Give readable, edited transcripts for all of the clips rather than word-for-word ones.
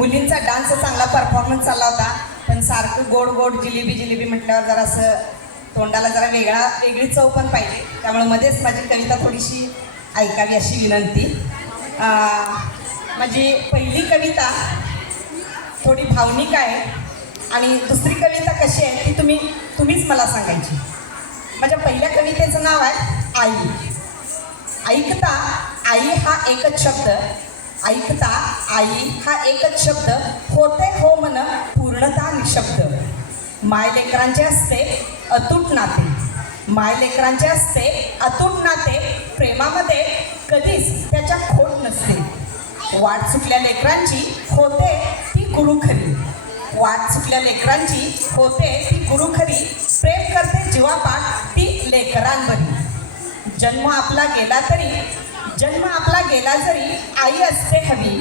मुलींचा डान्स चांगला परफॉर्मन्स चालला होता, पण सारखं गोड गोड जिलेबी जिलेबी म्हटल्यावर जरासं तोंडाला जरा वेगळी चव पण पाहिजे. त्यामुळे मध्येच माझी कविता थोडीशी ऐकावी अशी विनंती. माझी पहिली कविता थोडी भावनिक आहे आणि दुसरी कविता कशी आहे ती तुम्हीच मला सांगायची. माझ्या पहिल्या कवितेचं नाव आहे आई. ऐकता आई हा एकच शब्द, ऐकता आई हा एकच शब्द, होते हो मन पूर्णता निशब्द. मायलेकरांचे असते अतूट नाते, मायलेकरांचे असते अतूट नाते, प्रेमामध्ये कधीच त्याच्या खोट नसते. वाट चुकल्या लेकरांची होते ती गुरु खरी, वाट चुकल्या लेकरांची होते ती गुरु खरी, प्रेम करते जीवापाठ ती लेकरांबरी. जन्म आपला गेला जरी आई असते हवी,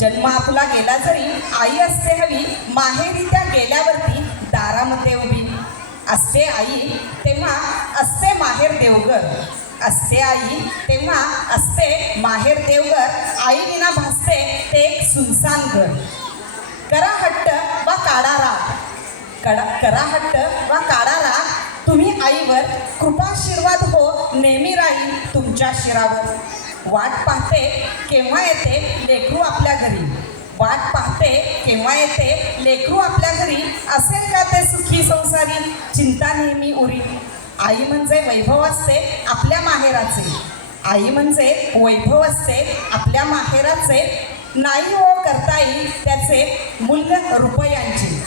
जन्म आपला गेला जरी आई असते हवी, माहेरी त्या गेल्यावरती दारामध्ये उभी असते आई तेव्हा असते माहेर देवघर, असते आई तेव्हा असते माहेर देवघर. आई विना भासते ते एक सुनसान घर. करा हट्ट वा काढा राग, करा हट्ट वा काढा राग, तुम्ही आईवर कृपाशीर्वाद हो नेहमी राहील तुमच्या शिरावर. वाट पाहते केव्हा येते लेकरू आपल्या घरी, वाट पाहते केव्हा येते लेकरू आपल्या घरी, असेल का ते सुखी संसारी चिंता नेहमी उरी. आई म्हणजे वैभव असते आपल्या माहेराचे, आई म्हणजे वैभव असते आपल्या माहेराचे, नाही हो करता येईल त्याचे मूल्य रुपयांचे.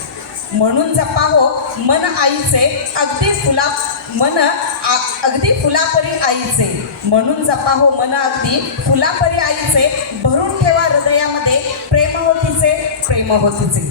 म्हणून जपा हो मन आईचे अगदी फुलापरी आईचे, म्हणून जपा हो मन अगदी फुलापरी आईचे, भरून ठेवा हृदयामध्ये प्रेम हो तिचे, प्रेम हो तिचे.